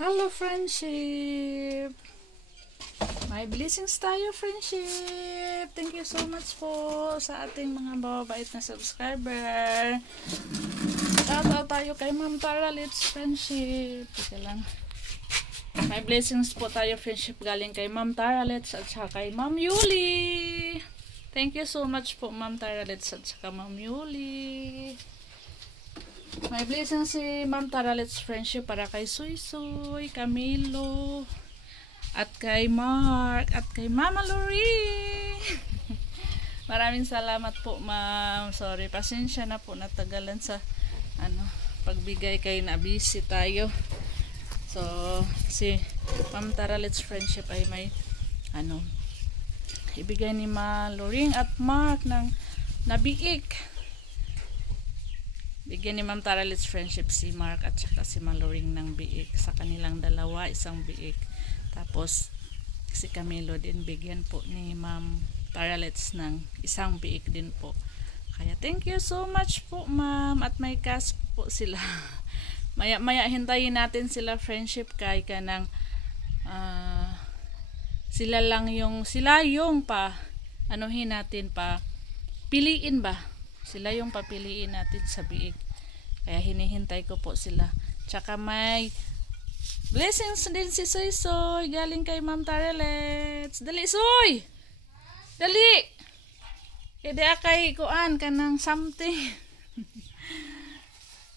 Hello, friendship! May blessings tayo, friendship! Thank you so much po sa ating mga mababait na subscriber. Shoutout tayo kay Ma'am Tara, let's friendship. Teka lang. May blessings po tayo, friendship, galing kay Ma'am Tara, let's at saka kay Ma'am Yuli. Thank you so much po, Ma'am Tara, let's at saka Ma'am Yuli. May blessing si Ma'am Tara, let's friendship para kay Suy, Camilo, at kay Mark, at kay Mama Lori. Maraming salamat po, Ma'am. Sorry, pasensya na po, natagalan sa pagbigay kay na busy tayo. So, si Ma'am Tara, let's friendship ay may ibigay ni Ma Loring at Mark ng nabiik. Bigyan ni Ma'am Tara, let's friendship si Mark at saka si Maloring ng biik. Sa kanilang dalawa, isang biik. Tapos, si Camilo din, bigyan po ni Ma'am Tara, let's ng isang biik din po. Kaya, thank you so much po, Ma'am. At may cash po sila. Maya hintayin natin sila, friendship, kay kanang sila yung anuhin natin pa, piliin ba? Sila yung papiliin natin sa biik. Kaya hinihintay ko po sila. Tsaka may blessings din si Soy galing kay Ma'am Tara, let's. Dali, Soy! Dali! Kaya kay kuan ka ng something.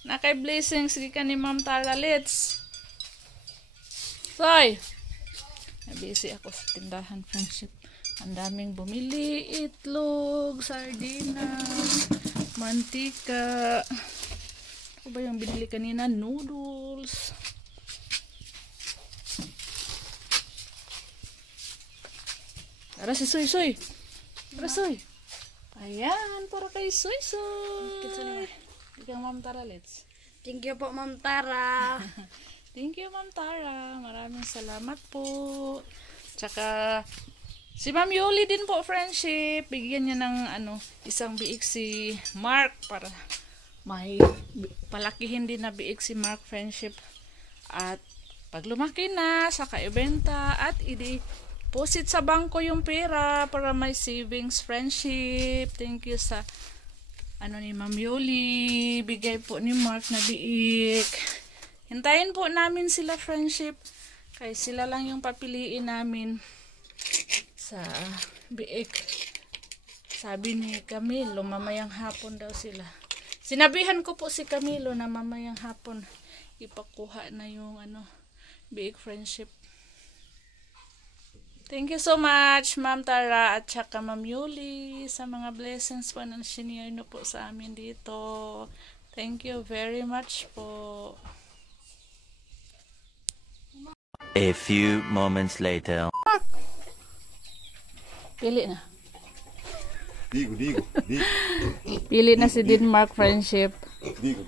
Na kay blessings ka ni Ma'am Tara, let's. Soy! Busy ako sa tindahan, friendship. Ang daming bumili, itlog, sardinas, mantika. Ano ba yung binili kanina? Noodles. Tara si Soy. Tara, Soy. Ayan, para kay Soy. Ikaw, Ma'am Tara, let's. Thank you po, Ma'am Tara. Thank you, Ma'am Tara. Maraming salamat po. Tsaka si Ma'am Yuli din po, friendship. Bigyan niya ng isang biik si Mark para may palakihin din na biik si Mark, friendship. At pag lumaki na, saka ibenta at i-deposit sa bangko yung pera para may savings, friendship. Thank you sa ni Ma'am Yuli. Bigay po ni Mark na biik. Hintayin po namin sila, friendship. Kaya sila lang yung papiliin namin sa biik. Sabi ni Camilo, mamayang hapon daw sila. Sinabihan ko po si Camilo na mamayang hapon ipakuha na yung biik, friendship. Thank you so much, Ma'am Tara at saka Ma'am Yuli, sa mga blessings po na siniyay nyo po sa amin dito. Thank you very much po. A few moments later. Pili na. Digo. Pili na si Denmark, friendship. Digo.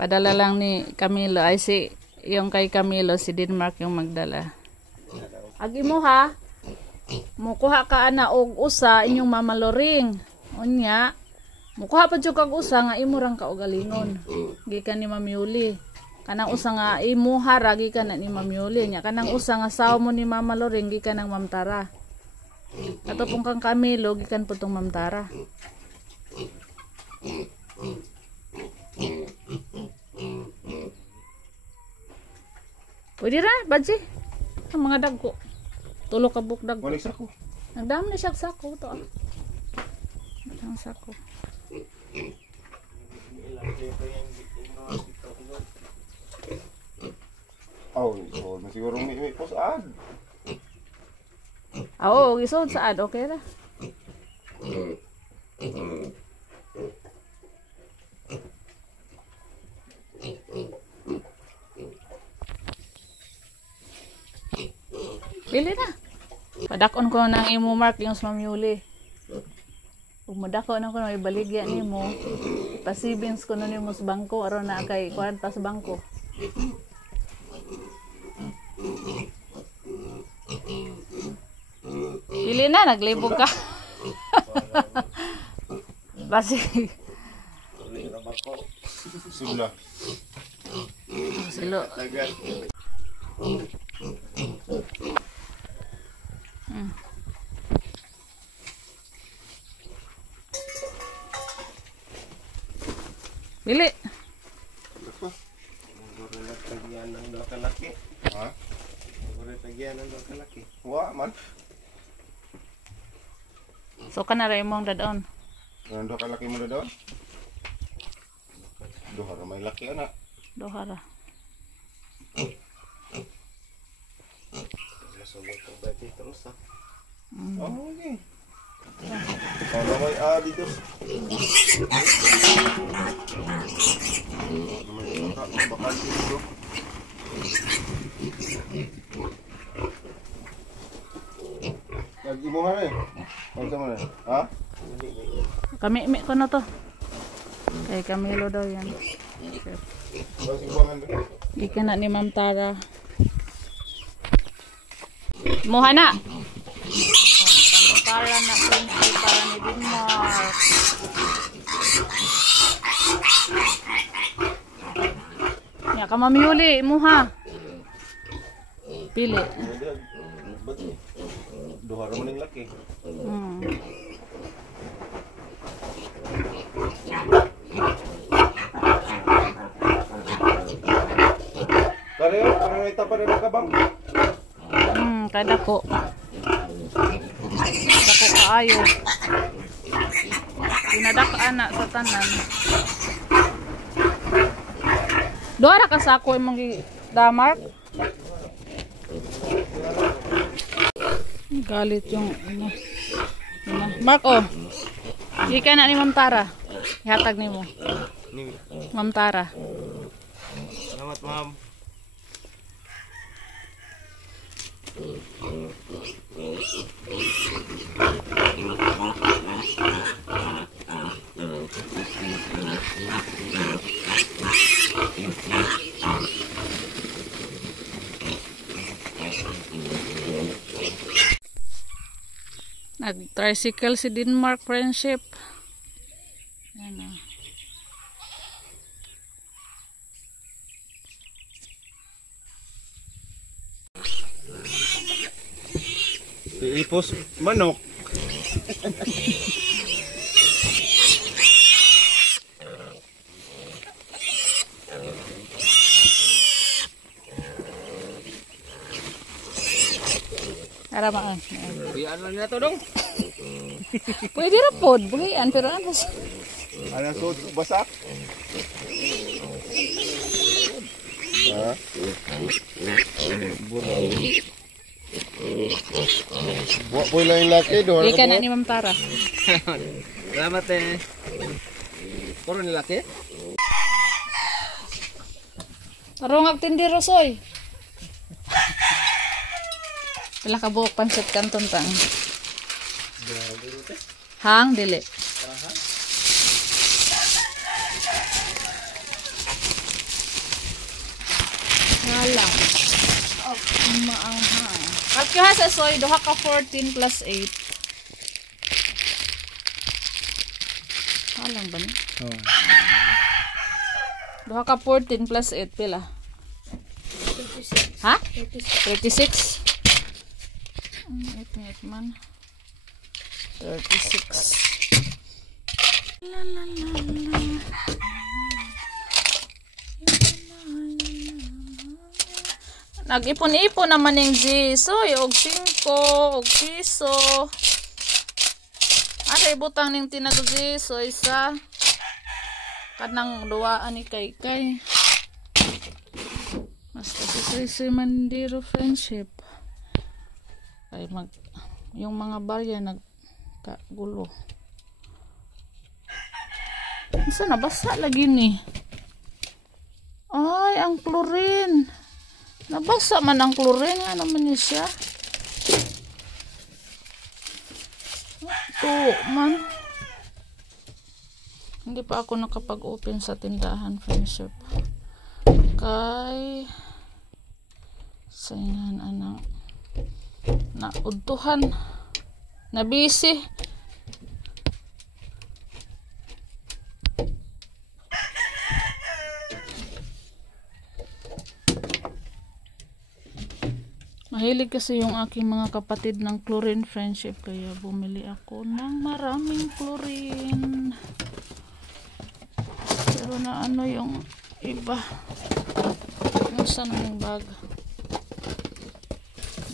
Padala lang ni Camilo. Ay, yung kay Camilo, si Denmark yung magdala. Agi mo ha. Mukuha ka og usa inyong Mama Loring. Unya. Mukuha pa jud kag usa nga imo rang kaugalingon. Gikan ni Ma'am Yuli. Kanang usa nga imuha ra gikan na ni Ma'am Yuli nya. Kanang usa nga saw mo ni Mama Loring gikan ng Ma'am Tara. Ato pong kang Camilo, gikan po itong Ma'am Tara. Pwede ra, badji. Ang mga dagko. Tulo ka buk dagko. Walik sako. Nagdam na siya sako. Ito ang sako. Siguro may posad. Oo, gisod saad, okay ra. Pili na. Padakon ko ng imo Mark yung sa Ma'am Yuli. Ug madako na ko na ibaligya nimo. Pasibins ko na nimo sa bangko aron na kay kwarta sa bangko. Pili na, naglibog ka. Basi. Sula. Silo. Tagal. Bili. Ako. Magurang tagyan ng dua kalaki. Ha? Magurang tagyan ng dua kalaki. Wa man. So ka na rin mong dadon. Ang dua kalaki mo na doon? Duha ra may laki ana. Dohara. Masugod ko ba ito terus ha? Oh, okay. Kalau may dito. Bakal dito. Lagi mo nga eh. Ano sa mana? Ha? Kami ko na to. Kay Camilo daw yan. Bakit ibangan ba? Ikan na ni Ma'am Tara. Muha na. Para na prinsip para ni Denmark. Ya ka Ma'am Yuli, muha. Pili. Duha ra maning laki. Kareo ita pa rin ka bang? Kada ko. Dako kaayo. Pinadak anak sa tanan. Doara ka sa ako imong Damark. Galit yung ano. Mark oh. Ika na ni Ma'am Tara. Ihatag nimo. Ma'am Tara. Salamat, ma'am. Nag-tricycle si Denmark friendship. Ayan o. Ipos manok. Ara maan. Buhian lang na to dong. Pwede ra pod, buhian pero ano. Ana sud basak. Ha? Buat boy lain laki doon. Ika na ni Ma'am Tara. Salamat eh. Puro ni laki? Tarong agtindi rosoy. Pila ka buok pansit kanton tang. Hang dili. Wala. Oh, maanghang. Kalkyo ha sa soy, duha ka 14 plus 8. Halang ba ni? Oh. Duha ka 14 plus 8 pila? 36. Ha? 36. It man. 36. La la la la. Nag-ipon-ipon naman yung Jisoy, og 5, og piso. Aray butang ning tinag Jisoy sa kanang duwaan ni Kay. Basta si Mandiro friendship. Ay yung mga barya nagkagulo. Isa na basa lagi ni. Ay, ang chlorine. Nabasa man ang chlorine. Nga naman niya siya. Ito man. Hindi pa ako nakapag-open sa tindahan friendship. Kay saingan anang naudtuhan. Nabisi. Mahilig kasi yung aking mga kapatid ng chlorine friendship. Kaya bumili ako ng maraming chlorine. Pero na ano yung iba. Saan ang bag?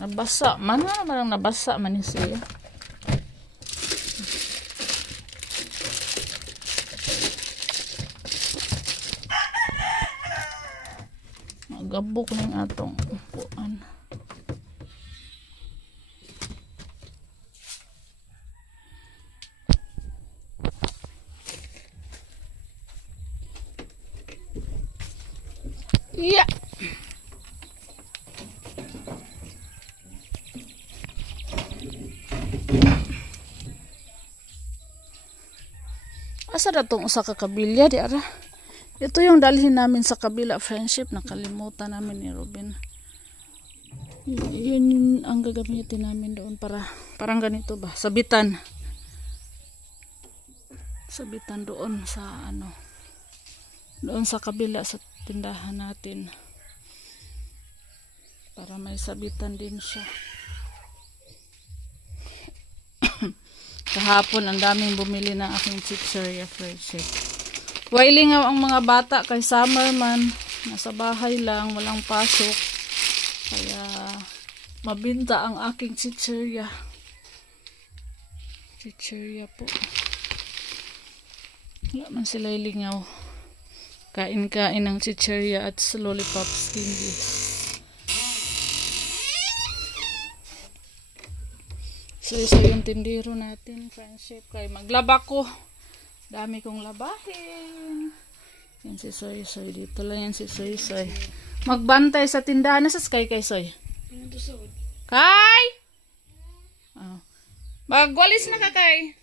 Nabasa. Man na parang nabasa man siya. Magabok ng atong upuan. Yeah. Asa na tong usa ka kabilya di ara? Ito yung dalhin namin sa kabila friendship. Nakalimutan namin ni Ruben. Yun ang gagamitin namin doon para parang ganito ba? Sabitan. Sabitan doon sa ano. Doon sa kabila sa tindahan natin. Para may sabitan din siya. Kahapon ang daming bumili ng aking chicheria friendship. Wailingaw ang mga bata kay summer man. Nasa bahay lang, walang pasok. Kaya mabinta ang aking chicheria. Chicheria po. Wala man sila ilingaw. Kain-kain ng chicheria at lollipops candies. So yung tindero natin, friendship. Kaya maglaba ko. Dami kong labahin. Yan si Soy Soy. Dito lang yan si Soy Soy. Magbantay sa tindahan. Nasa Sky kay Soy? Kay! Oh. Magwalis na ka kay.